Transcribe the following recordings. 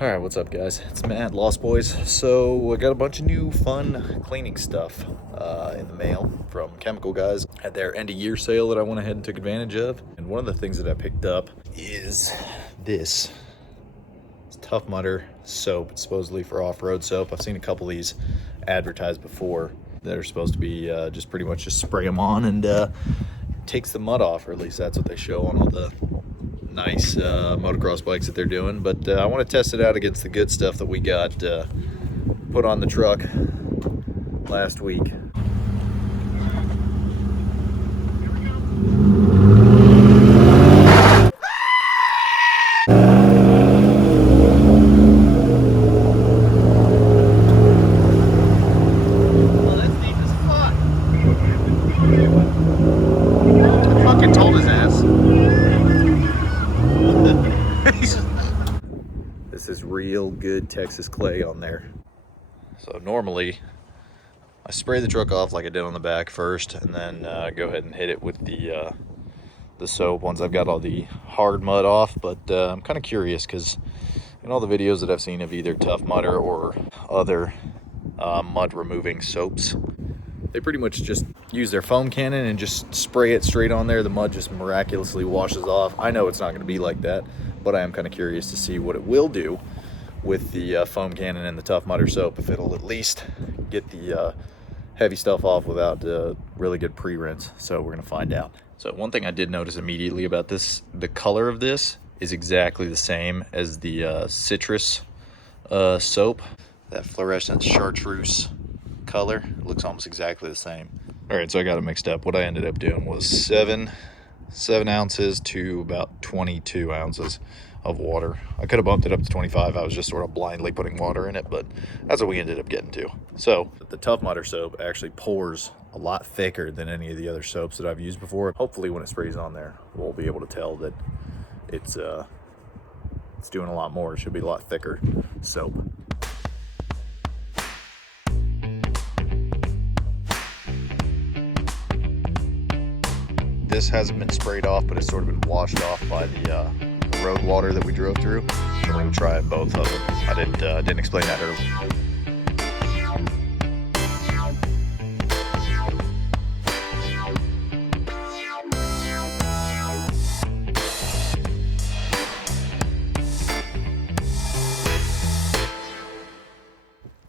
Alright, what's up guys? It's Matt, Lost Boys. So I got a bunch of new fun cleaning stuff in the mail from Chemical Guys. Had their end of year sale that I went ahead and took advantage of. And one of the things that I picked up is this. It's Tough Mudder soap. It's supposedly for off-road soap. I've seen a couple of these advertised before that are supposed to be just pretty much just spray them on and takes the mud off, or at least that's what they show on all the nice motocross bikes that they're doing. But I want to test it out against the good stuff that we got put on the truck last week. Well, that's neat as fuck. I fucking told his ass. This is real good Texas clay on there. So normally I spray the truck off like I did on the back first, and then go ahead and hit it with the soap once I've got all the hard mud off. But I'm kind of curious because in all the videos that I've seen of either Tough Mudder or other mud removing soaps, they pretty much just use their foam cannon and just spray it straight on there. The mud just miraculously washes off. I know it's not going to be like that, but I am kind of curious to see what it will do with the foam cannon and the Tough Mudder soap, if it'll at least get the heavy stuff off without really good pre-rinse. So we're going to find out. So one thing I did notice immediately about this, the color of this is exactly the same as the citrus soap. That fluorescent chartreuse color, it looks almost exactly the same. All right, so I got it mixed up. What I ended up doing was 7 ounces to about 22 ounces of water. I could have bumped it up to 25. I was just sort of blindly putting water in it, but that's what we ended up getting to. So the Tough Mudder soap actually pours a lot thicker than any of the other soaps that I've used before. Hopefully when it sprays on there, we'll be able to tell that it's doing a lot more. It should be a lot thicker soap. This hasn't been sprayed off, but it's sort of been washed off by the road water that we drove through. So we're gonna try both of them. I didn't explain that earlier.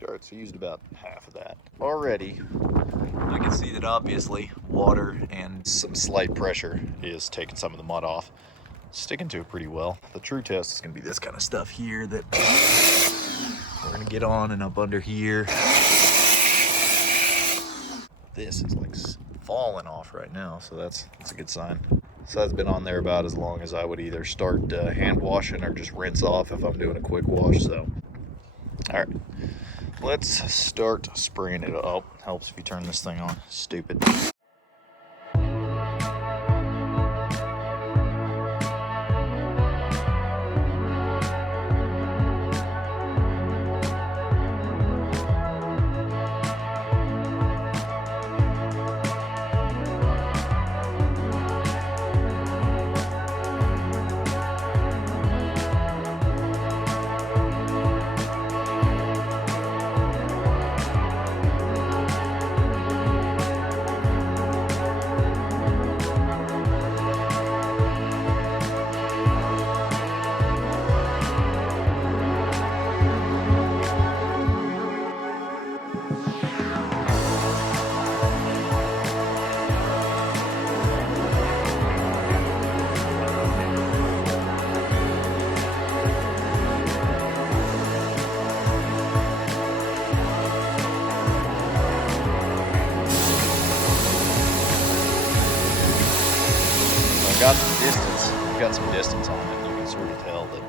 Alright, so used about half of that already. I can see that obviously water and some slight pressure is taking some of the mud off. Sticking to it pretty well. The true test is going to be this kind of stuff here that we're going to get on and up under here. This is like falling off right now, so that's a good sign. So that's been on there about as long as I would either start hand washing or just rinse off if I'm doing a quick wash. So, all right. Let's start spraying it. Oh, helps if you turn this thing on. Stupid. Got some distance on it, and you can sort of tell that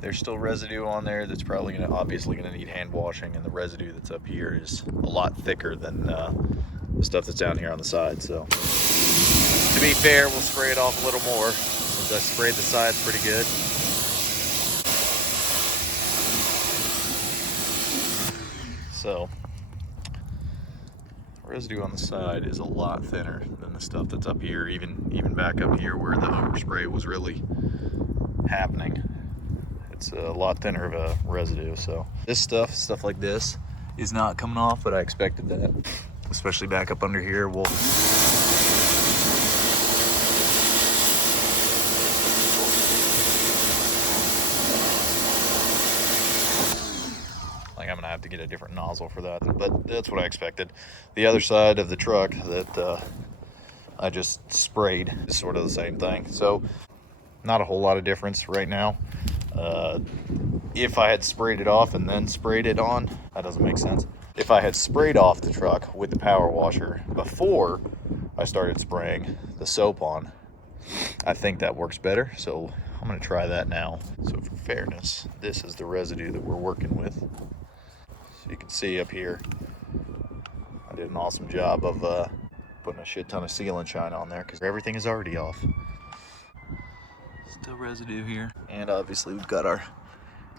there's still residue on there that's probably obviously gonna need hand washing, and the residue that's up here is a lot thicker than the stuff that's down here on the side. So to be fair, we'll spray it off a little more since I sprayed the sides pretty good. So residue on the side is a lot thinner than the stuff that's up here, even back up here where the overspray was really happening. It's a lot thinner of a residue. So this stuff like this is not coming off, but I expected that, especially back up under here. We'll I'm gonna have to get a different nozzle for that, but that's what I expected. The other side of the truck that I just sprayed is sort of the same thing. So not a whole lot of difference right now. If I had sprayed it off and then sprayed it on, that doesn't make sense. If I had sprayed off the truck with the power washer before I started spraying the soap on, I think that works better. So I'm gonna try that now. So for fairness, this is the residue that we're working with. So you can see up here, I did an awesome job of putting a shit ton of seal and shine on there because everything is already off. Still residue here. And obviously we've got our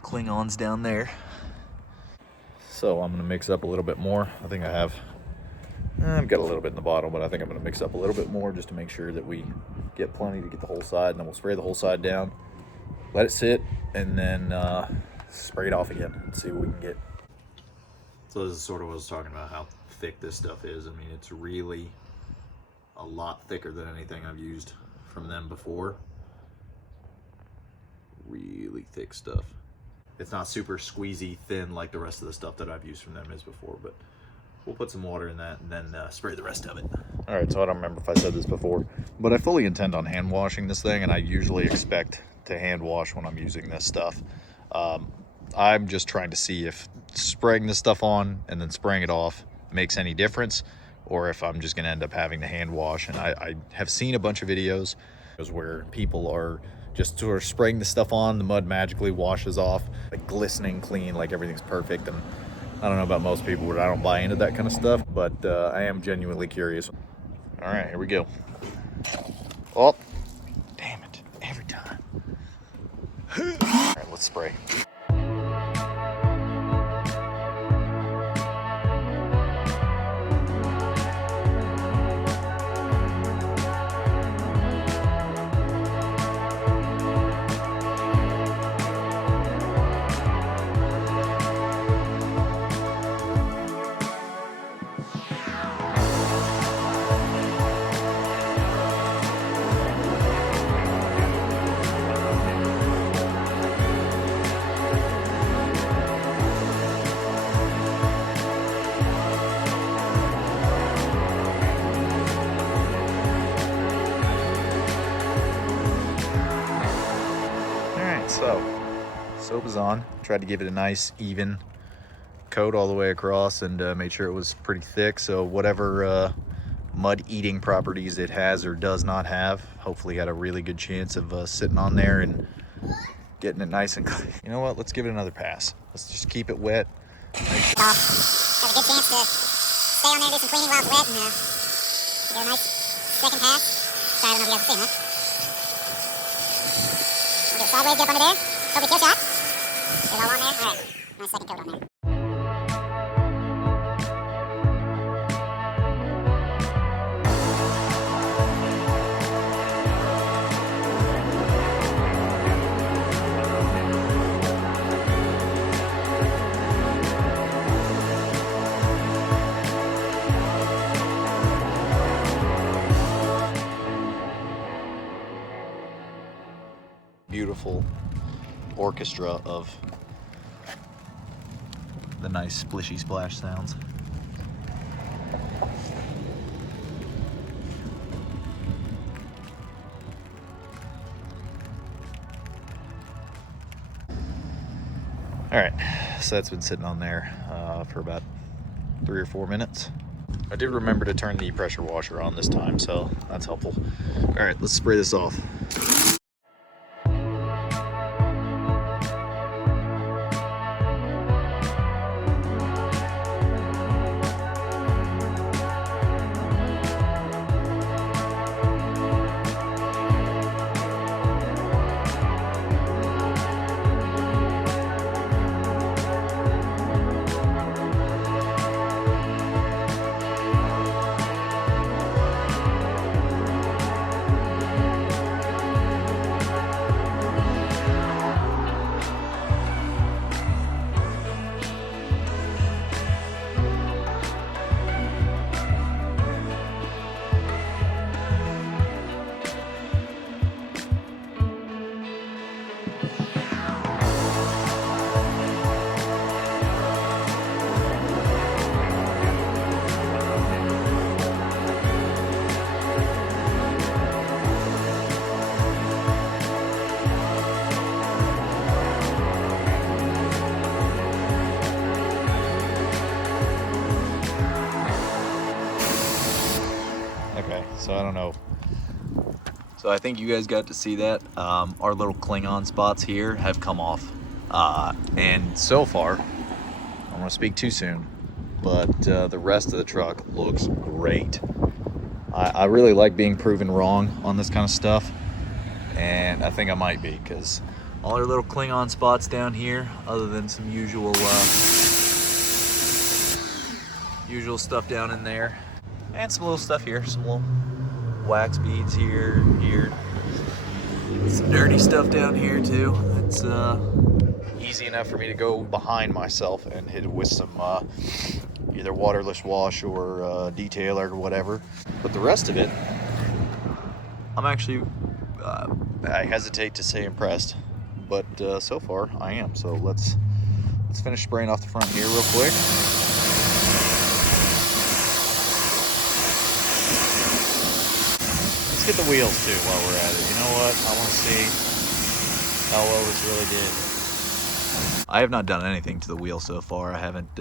Klingons down there. So I'm gonna mix up a little bit more. I think I've got a little bit in the bottle, but I think I'm gonna mix up a little bit more just to make sure that we get plenty to get the whole side, and then we'll spray the whole side down, let it sit, and then spray it off again and see what we can get. So this is sort of what I was talking about, how thick this stuff is. I mean, it's really a lot thicker than anything I've used from them before. Really thick stuff. It's not super squeezy thin like the rest of the stuff that I've used from them is before, but we'll put some water in that and then spray the rest of it. All right, so I don't remember if I said this before, but I fully intend on hand washing this thing, and I usually expect to hand wash when I'm using this stuff. I'm just trying to see if spraying this stuff on and then spraying it off makes any difference, or if I'm just gonna end up having to hand wash. And I have seen a bunch of videos where people are just sort of spraying the stuff on, the mud magically washes off, like glistening clean, like everything's perfect. And I don't know about most people, but I don't buy into that kind of stuff, but I am genuinely curious. All right, here we go. Oh, damn it, every time. All right, let's spray. So, soap is on. Tried to give it a nice even coat all the way across, and made sure it was pretty thick. So whatever mud eating properties it has or does not have, hopefully had a really good chance of sitting on there and getting it nice and clean. You know what? Let's give it another pass. Let's just keep it wet. Have a good chance to stay on there, do some cleaning while it's wet, and get a nice second pass. Sorry, I don't know if you guys can see that. Get a sideways dip under there. Go kill shot. Get it all on there. All right. Nice second coat on there. Beautiful orchestra of the nice splishy splash sounds. All right, so that's been sitting on there for about 3 or 4 minutes. I did remember to turn the pressure washer on this time, so that's helpful. All right, let's spray this off. so I don't know. So I think you guys got to see that. Our little Klingon spots here have come off. And so far, I don't want to speak too soon, but the rest of the truck looks great. I really like being proven wrong on this kind of stuff, and I think I might be, because all our little Klingon spots down here, other than some usual stuff down in there, and some little stuff here, some little wax beads here, some dirty stuff down here too. It's easy enough for me to go behind myself and hit it with some either waterless wash or detailer or whatever. But the rest of it, I'm actually, I hesitate to say impressed, but so far I am. So let's finish spraying off the front here real quick. Let's get the wheels too while we're at it. You know what? I want to see how well this really did. I have not done anything to the wheel so far. I haven't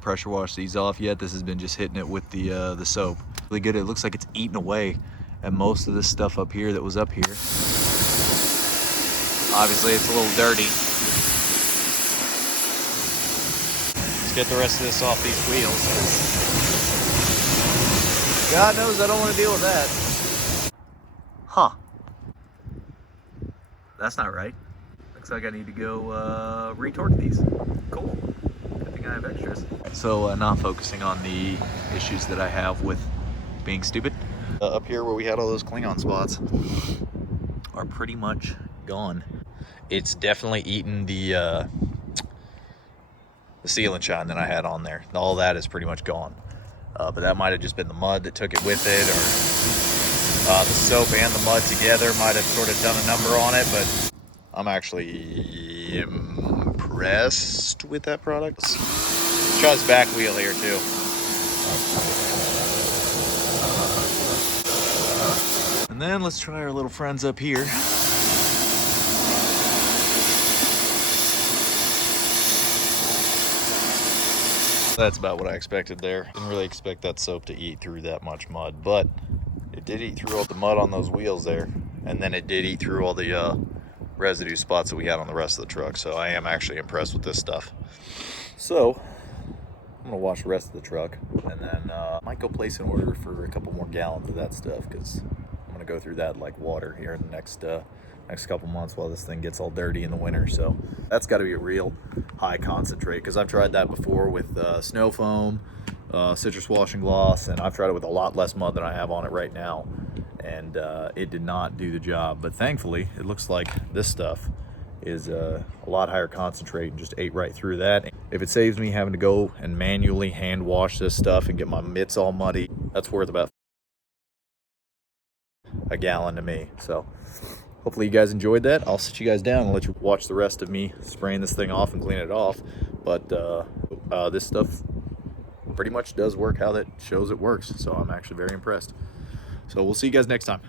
pressure washed these off yet. This has been just hitting it with the soap. Really good. It looks like it's eating away at most of this stuff up here that was up here. Obviously it's a little dirty. Let's get the rest of this off these wheels. God knows I don't want to deal with that. Huh. That's not right. Looks like I need to go retorque these. Cool. Good thing I have extras. So not focusing on the issues that I have with being stupid. Up here where we had all those Klingon spots are pretty much gone. It's definitely eaten the seal and shine that I had on there. All that is pretty much gone. But that might have just been the mud that took it with it, or the soap and the mud together might have sort of done a number on it, but I'm actually impressed with that product. Let's try this back wheel here too. And then let's try our little friends up here. That's about what I expected there. Didn't really expect that soap to eat through that much mud, but it did eat through all the mud on those wheels there. And then it did eat through all the residue spots that we had on the rest of the truck. So I am actually impressed with this stuff. So I'm gonna wash the rest of the truck, and then might go place an order for a couple more gallons of that stuff, because I'm gonna go through that like water here in the next couple months while this thing gets all dirty in the winter. So that's got to be a real high concentrate, because I've tried that before with snow foam, citrus wash and gloss, and I've tried it with a lot less mud than I have on it right now, and it did not do the job. But thankfully it looks like this stuff is a lot higher concentrate and just ate right through that. If it saves me having to go and manually hand wash this stuff and get my mitts all muddy, that's worth about a gallon to me. So hopefully you guys enjoyed that. I'll sit you guys down and let you watch the rest of me spraying this thing off and clean it off. But this stuff pretty much does work how that shows it works. So I'm actually very impressed. So we'll see you guys next time.